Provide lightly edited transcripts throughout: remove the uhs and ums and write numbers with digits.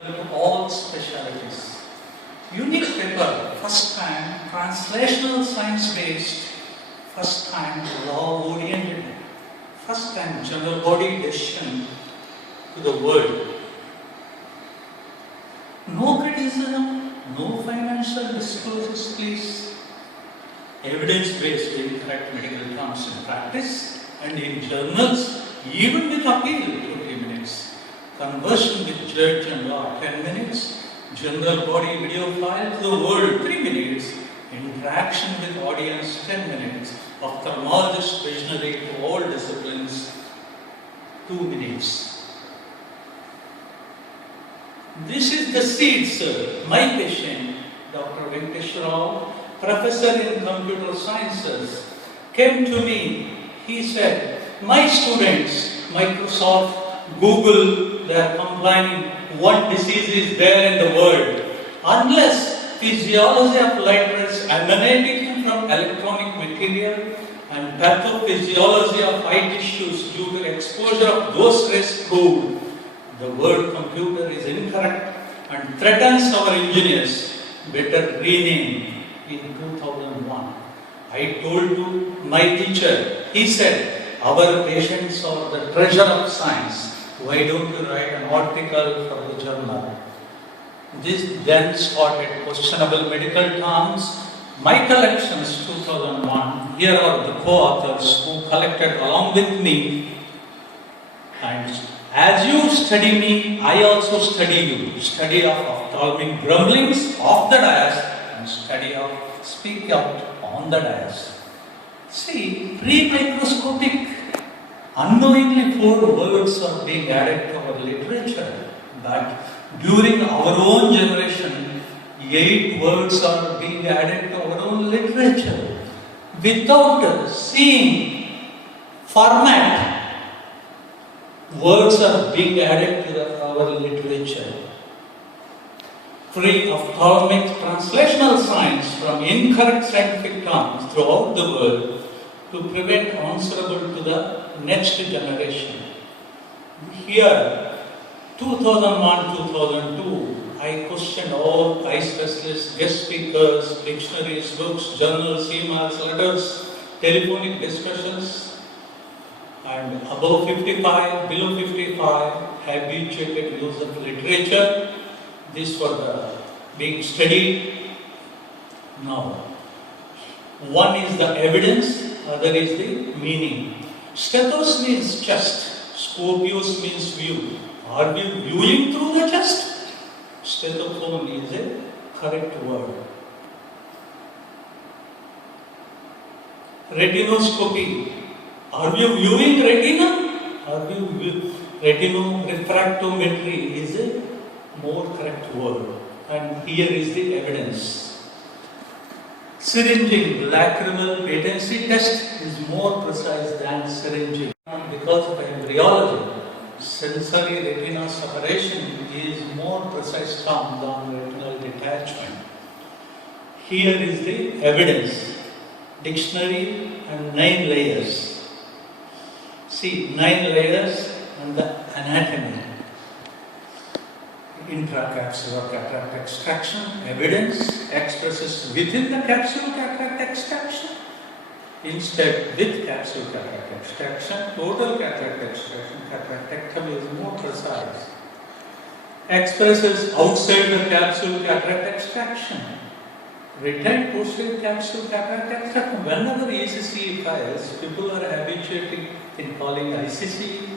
to all specialties. Unique paper, first time, translational science based, first time, law oriented, first time, general body decision to the world. No criticism, no financial disclosures, please. Evidence-based incorrect medical terms in practice and in journals, even with appeal, 20 minutes. Conversion with judge and law, 10 minutes. General body video file to the world, 3 minutes. Interaction with audience, 10 minutes. Ophthalmologist visionary to all disciplines, 2 minutes. This is the seed, sir. My patient, Dr. Venkatesh Rao, professor in computer sciences, came to me. He said, my students, Microsoft, Google, they are complaining what disease is there in the world. Unless physiology of light rays emanating from electronic material and pathophysiology of eye tissues due to exposure of those rays proved, the word computer is incorrect and threatens our engineers. Better rename in 2001. I told to my teacher, he said, our patients are the treasure of science. Why don't you write an article for the journal? This then started questionable medical terms. My collections 2001, here are the co-authors who collected along with me. And as you study me, I also study you. Study of ophthalmic grumblings off the dais and study of speak out on the dais. See, pre-microscopic, unknowingly 4 words are being added to our literature. But during our own generation, 8 words are being added to our own literature. Without seeing format, words are being added to our literature. Free ophthalmic translational science from incorrect scientific terms throughout the world to prevent answerable to the next generation. Here, 2001-2002, I questioned all eye specialists, guest speakers, dictionaries, books, journals, emails, letters, telephonic discussions, and above 55, below 55, habituated use of literature. These were the being studied. Now, one is the evidence, other is the meaning. Stethos means chest, scopius means view. Are we viewing through the chest? Stetophone is a correct word. Retinoscopy. Are we viewing retina? Are we retinofractometry is a more correct word. And here is the evidence. Syringing, lacrimal patency test is more precise than syringing. Because of embryology, sensory retina separation is more precise term than retinal detachment. Here is the evidence. Dictionary and 9 layers. See, 9 layers and the anatomy. Intracapsular cataract extraction, evidence expresses within the capsule cataract extraction. Instead, with capsule cataract extraction, total cataract extraction, cataractectomy is more precise. Expresses outside the capsule cataract extraction. Retained posterior capsule cataract extraction. Whenever ECC files, people are habituating in calling ICC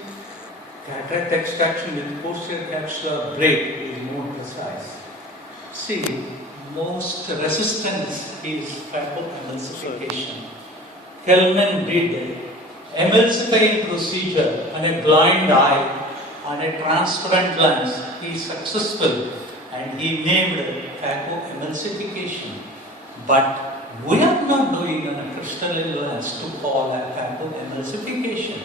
cataract extraction with posterior capsular break is more precise. See, most resistance is phacoemulsification. Hellman did emulsifying procedure on a blind eye on a transparent lens. He is successful and he named phacoemulsification. But we are not doing on a crystalline lens to call a phacoemulsification.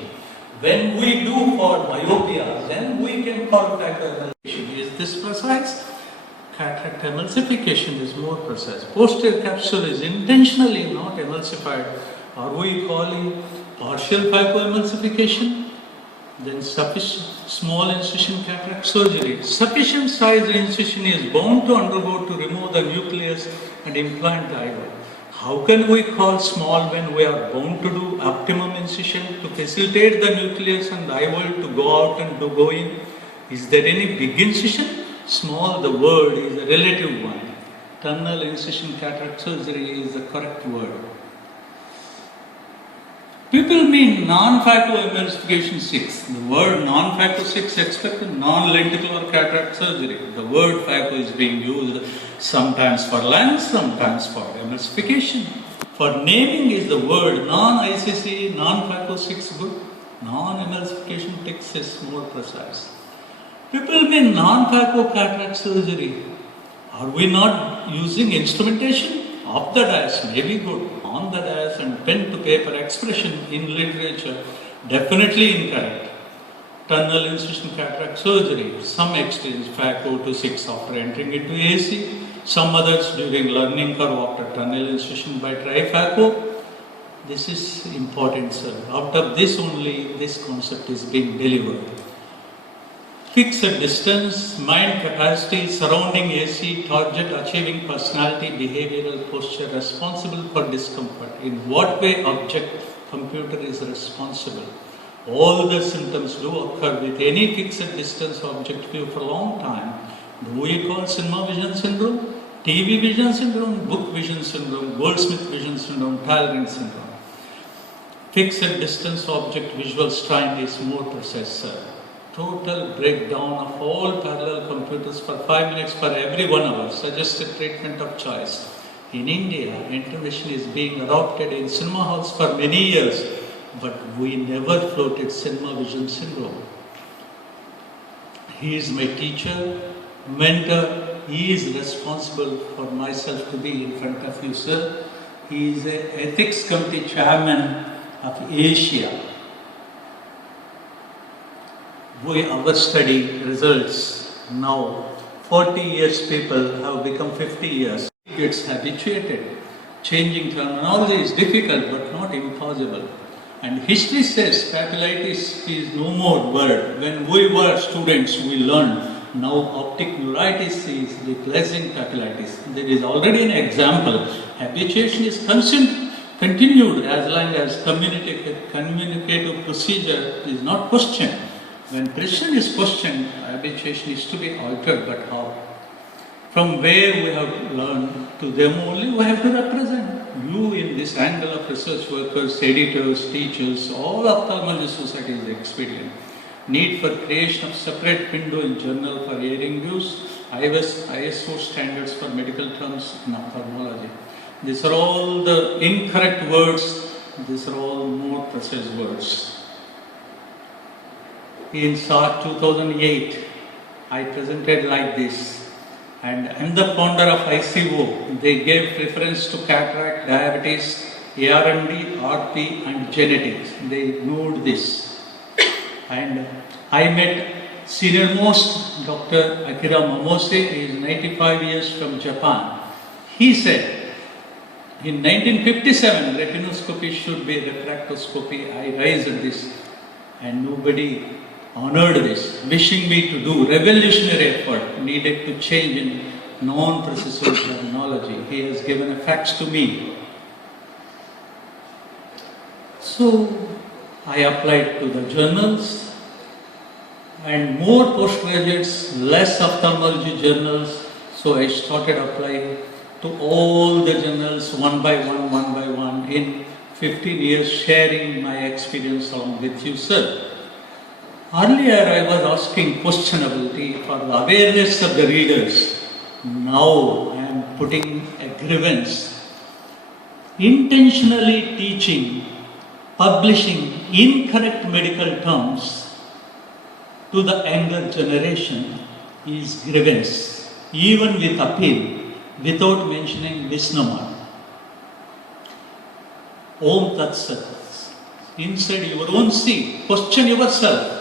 When we do for myopia, then we can call phacoemulsification. Is this precise? Cataract emulsification is more precise. Posterior capsule is intentionally not emulsified. Are we calling partial phacoemulsification? Then small incision cataract surgery. Sufficient size incision is bound to undergo to remove the nucleus and implant the eyeball. How can we call small when we are bound to do optimum incision to facilitate the nucleus and the eyeball to go out and to go in? Is there any big incision? Small, the word is a relative one. Tunnel incision cataract surgery is the correct word. People mean non-phaco emulsification 6. The word non-phaco 6 expects non-lenticular cataract surgery. The word phaco is being used sometimes for lens, sometimes for emulsification. For naming is the word non-ICC, non-phaco 6 good. Non-emulsification 6 is more precise. People mean non-phaco cataract surgery. Are we not using instrumentation? Off the dais may be good, on the dais and pen to paper expression in literature definitely incorrect. Tunnel incision cataract surgery, some exchange phaco to 6 after entering into AC, some others during learning curve after tunnel incision by triphaco. This is important, sir. Out of this only this concept is being delivered. Fix a distance, mind capacity, surrounding AC, target, achieving personality, behavioral posture, responsible for discomfort. In what way object computer is responsible? All the symptoms do occur with any fixed distance object view for a long time. Do we call cinema vision syndrome, TV vision syndrome, book vision syndrome, Goldsmith vision syndrome, Talleyrand syndrome? Fixed distance object visual strain is more precise, sir. Total breakdown of all parallel computers for 5 minutes per every 1 hour, suggested treatment of choice. In India, intervention is being adopted in cinema halls for many years, but we never floated cinema vision syndrome. He is my teacher, mentor, he is responsible for myself to be in front of you, sir. He is an ethics committee chairman of Asia. Our study results now 40 years people have become 50 years. Gets habituated. Changing terminology is difficult but not impossible. And history says papillitis is no more word. When we were students we learned. Now optic neuritis is replacing papillitis. There is already an example. Habituation is continued as long as communicative procedure is not questioned. When precision is questioned, habituation is to be altered, but how? From where we have learned to them only, we have to represent. You in this angle of research workers, editors, teachers, all ophthalmology societies experience. Need for creation of separate window in journal for hearing views, ISO standards for medical terms in ophthalmology. These are all the incorrect words, these are all more precise words. In 2008, I presented like this, and I'm the founder of ICO. They gave preference to cataract, diabetes, AR&D, RP and genetics. They ignored this. And I met senior most Dr. Akira Momose, he is 95 years from Japan. He said, in 1957, retinoscopy should be refractoscopy. I raised this and nobody honored this, wishing me to do revolutionary effort needed to change in non-precision terminology. He has given a fax to me. So I applied to the journals and more postgraduates, less ophthalmology journals. So I started applying to all the journals one by one in 15 years, sharing my experience along with you, sir. Earlier I was asking questionability for the awareness of the readers. Now I am putting a grievance. Intentionally teaching, publishing incorrect medical terms to the younger generation is grievance, even with appeal, without mentioning misnomer. Om Tat Sat. Inside your own seat, question yourself.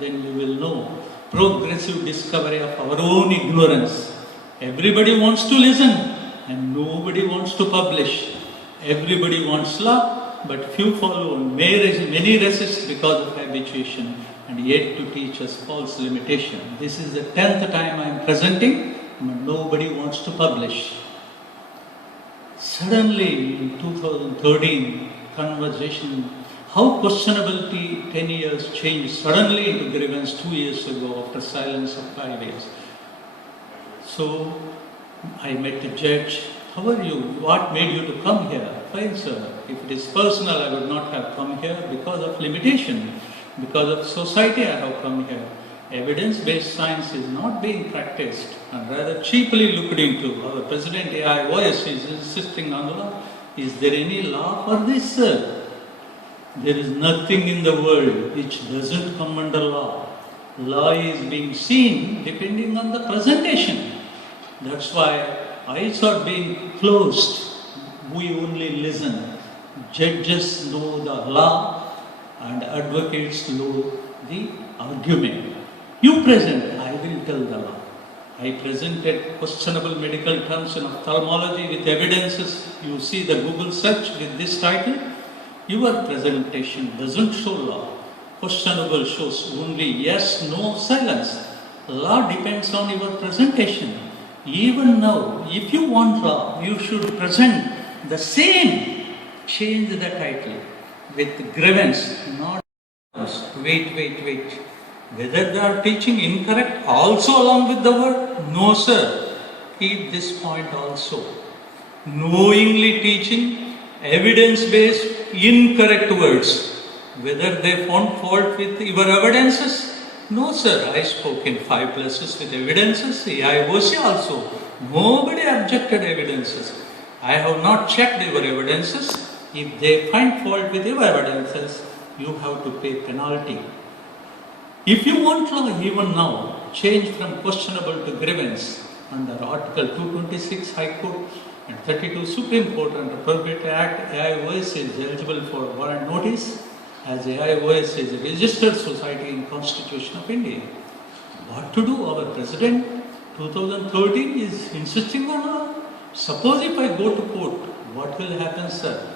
Then you will know progressive discovery of our own ignorance. Everybody wants to listen and nobody wants to publish. Everybody wants love, but few follow. Many resist because of habituation. and yet to teach us false limitation. This is the 10th time I am presenting, but nobody wants to publish. Suddenly in 2013, conversation, how questionability 10 years changed suddenly into grievance 2 years ago after silence of 5 years. So I met the judge. How are you? What made you to come here? Fine, sir. If it is personal, I would not have come here because of limitation. Because of society, I have come here. Evidence-based science is not being practiced and rather cheaply looked into. Our President AIOS is insisting on law. Is there any law for this, sir? There is nothing in the world which doesn't come under law. Law is being seen depending on the presentation. That's why eyes are being closed. We only listen. Judges know the law and advocates know the argument. You present, I will tell the law. I presented questionable medical terms in ophthalmology with evidences. You see the Google search with this title. Your presentation doesn't show law. Questionable shows only yes, no, silence. Law depends on your presentation. Even now, if you want law, you should present the same. Change the title with grievance, not wait. Whether they are teaching incorrect also along with the word? No, sir. Keep this point also. Knowingly teaching evidence-based incorrect words. Whether they found fault with your evidences? No, sir. I spoke in 5 places with evidences. AIOC also. Nobody objected evidences. I have not checked your evidences. If they find fault with your evidences, you have to pay penalty. If you want law even now, change from questionable to grievance under Article 226 High Court and 32 Supreme Court under Probate Act, AIOS is eligible for warrant notice as AIOS is a registered society in Constitution of India. What to do? Our President 2013 is insisting on law. Suppose if I go to court, what will happen, sir?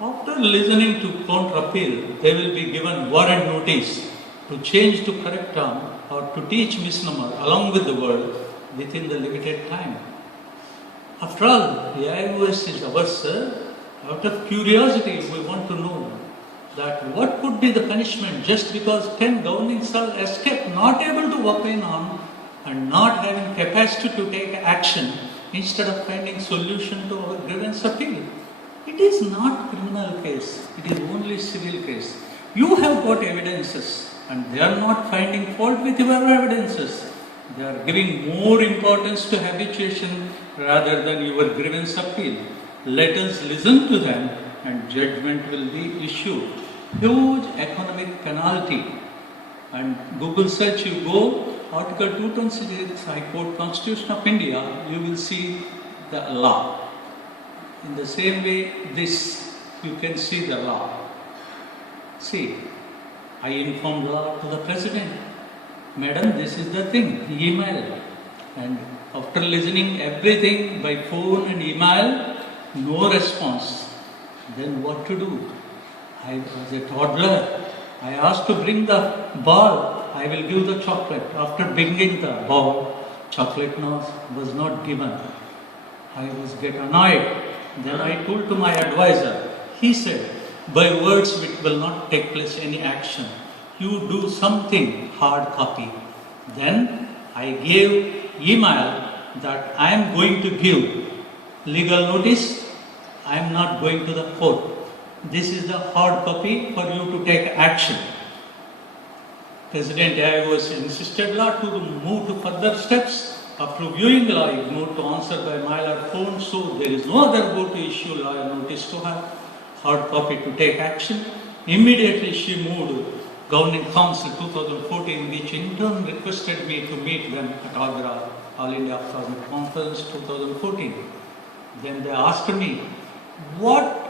After listening to counter appeal, they will be given warrant notice to change to correct term or to teach misnomer along with the word within the limited time. After all, the AIOS is ours, sir. Out of curiosity, we want to know that what could be the punishment just because 10 governings are escaped, not able to opine on and not having capacity to take action instead of finding solution to our grievance appeal. It is not criminal case, it is only civil case. You have got evidences and they are not finding fault with your evidences. They are giving more importance to habituation rather than your grievance appeal. Let us listen to them and judgment will be issued. Huge economic penalty. And Google search, you go, Article 226 High Court Constitution of India, you will see the law. In the same way, this, you can see the law. See, I informed law to the President. Madam, this is the thing, email. And after listening everything by phone and email, no response. Then what to do? I was a toddler. I asked to bring the ball. I will give the chocolate. After bringing the ball, chocolate was not given. I was get annoyed. Then I told to my advisor. He said, by words it will not take place any action. You do something, hard copy. Then I gave email that I am going to give legal notice. I am not going to the court. This is the hard copy for you to take action. President AIOS insisted law to move to further steps. After viewing law, he moved to answer by mail or phone, so there is no other go to issue lawyer notice to her. Hard copy to take action. Immediately she moved Governing Council 2014, which in turn requested me to meet them at Agra, All India Ophthalmic Conference 2014. Then they asked me, what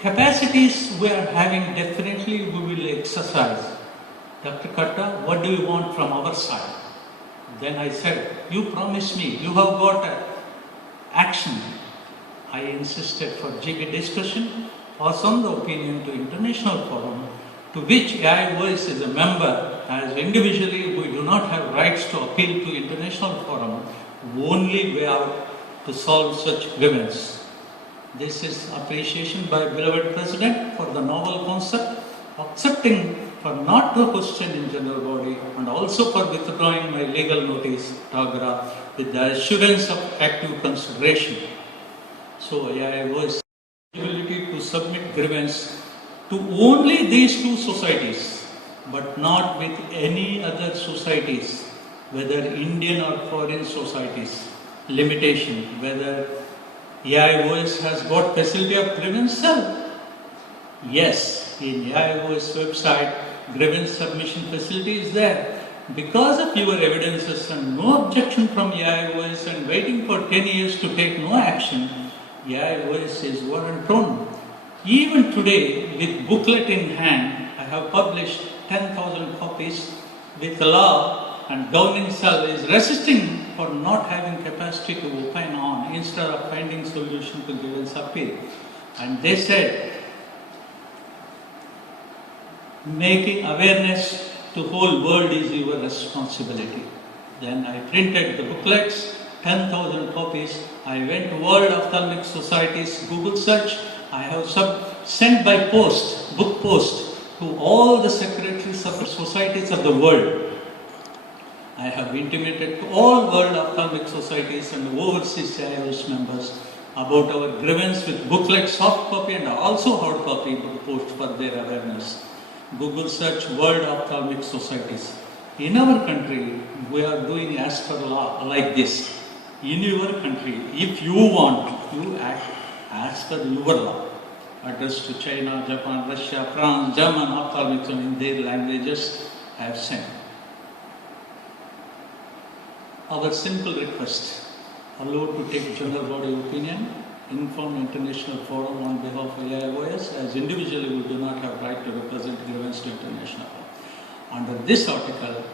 capacities we are having, definitely we will exercise. Dr. Katta, what do you want from our side? Then I said, you promised me, you have got action. I insisted for GB discussion, pass on the opinion to international forum, to which AIOS is a member, as individually we do not have rights to appeal to international forum, only way out to solve such grievance. This is appreciation by beloved President for the novel concept, accepting for not to question in general body, and also for withdrawing my legal notice to Agra with the assurance of active consideration. So I was ability to submit grievance to only these two societies, but not with any other societies, whether Indian or foreign societies. Limitation, whether AIOS has got facility of grievance cell. Yes, in AIOS website, grievance submission facility is there. Because of your evidences and no objection from AIOS and waiting for 10 years to take no action, AIOS is warrant prone. Even today, with booklet in hand, I have published 10,000 copies with law, and governing cell is resisting for not having capacity to opine on instead of finding solution to grievance appeal. And they said, making awareness to whole world is your responsibility. Then I printed the booklets, 10,000 copies. I went to World Ophthalmic Society's Google search. I have sent by post, book post, to all the secretaries of the societies of the world. I have intimated to all World Ophthalmic Societies and overseas AIOS members about our grievance with booklet, soft copy and also hard copy post for their awareness. Google search World Ophthalmic Societies. In our country, we are doing as per law like this. In your country, if you want, you act as per your law. Addressed to China, Japan, Russia, France, German ophthalmics in their languages, I have sent. Our simple request, allowed to take general body opinion, inform international forum on behalf of AIOS, as individually we do not have right to represent grievance to international forum. Under this article,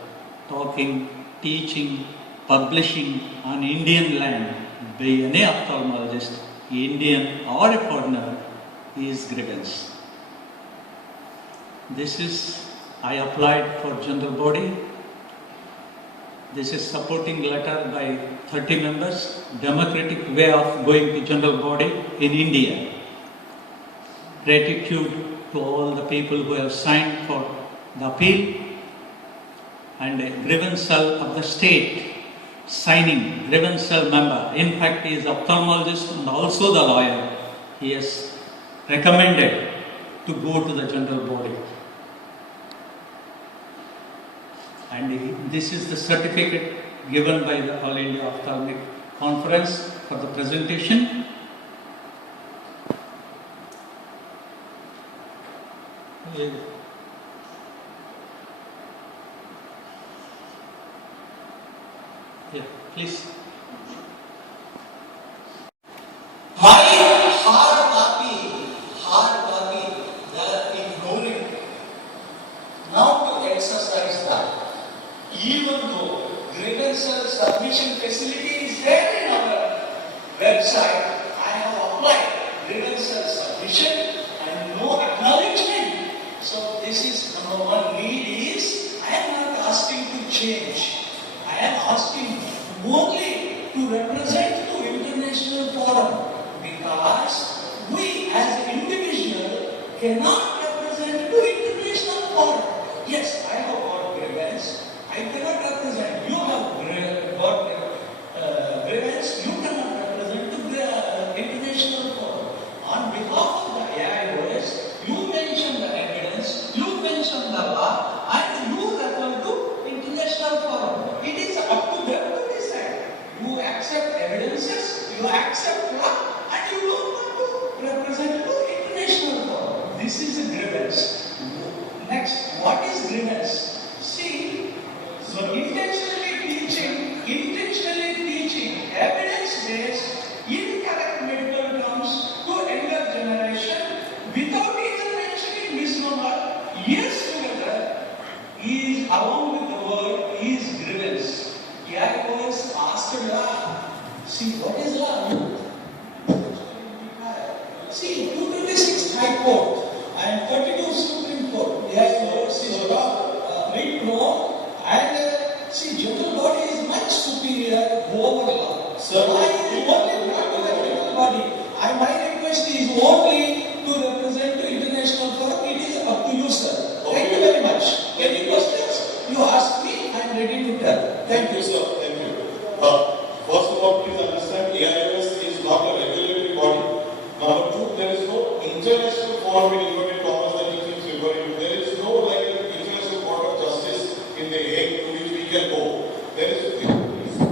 talking, teaching, publishing on Indian land by any ophthalmologist, Indian or a foreigner, is grievance. This is, I applied for general body. This is supporting letter by 30 members, democratic way of going to general body in India. Gratitude to all the people who have signed for the appeal, and a grievance cell of the state signing, grievance cell member. In fact, he is ophthalmologist and also the lawyer. He has recommended to go to the general body. And this is the certificate given by the All India Ophthalmic Conference for the presentation. Yeah, please. My hard copy, they are ignoring. Now to exercise that. Even though grievance submission facility is there in our website, I have applied grievance submission and no acknowledgement. So this is number one need is, I am not asking to change. I am asking only to represent to international forum, because we as an individual cannot represent to international forum. Yes, I have got grievance. I cannot represent. You have got grievance. You cannot represent to the international forum. On behalf of the AIOS, you mention the evidence, you mention the law, and you refer to international forum. It is up to them to decide. You accept evidences, you accept law, and you don't want to represent to international forum. This is a grievance. Next, what is grievance? See, so intentionally teaching evidence-based, incorrect medical terms to younger generation without even mentioning misnomer, years together, is along with the word is grievance. AIOS asked law. See, what is law? See, 226 High Court and 32 Supreme Court. know, and see, general body is much superior over law. Sir, I only brought to the general body. My request is only to represent to international forum. It is up to you, sir. Thank you very much. Any questions? You ask me, I am ready to tell. Thank you, sir. Thank you. First of all, please understand, AIOS is not a regulatory body. Number two, there is no international forum in inverted commas that you keep referring to. There is no like an international court of justice in the Hague to which we can go. There is international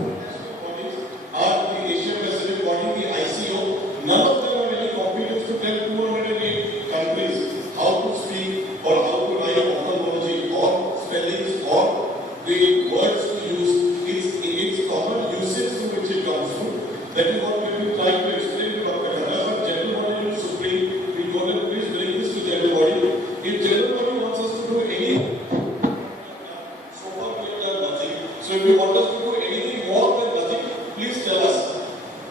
bodies are the Asian Pacific body, the ICO. None of them have any competence to tell 208 countries how to speak or how to write ophthalmology or spellings or the words to use. It's common usage to which it comes from. That is what we will try to explain to Dr. Khanna. But general body is supreme. We go to please bring this to general body. If general body wants us to do anything, so far we have done nothing. So if you want us to do anything more than nothing, please tell us.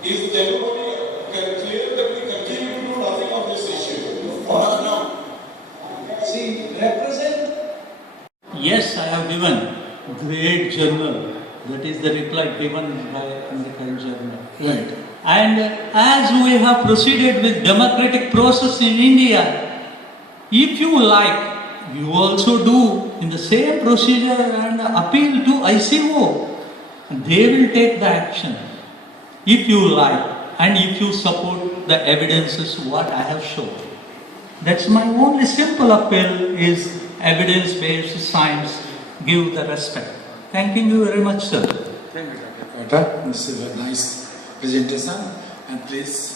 Is general body clear that we continue to do nothing on this issue? No. See, represent. Yes, I have given great journal. That is the reply given by American journal. Right. And as we have proceeded with democratic process in India, if you like, you also do in the same procedure and appeal to ICO. They will take the action. If you like and if you support the evidences what I have shown. That's my only simple appeal is evidence-based science, give the respect. Thank you very much, sir. Thank you, Dr. Kota. This is a nice presentation. And please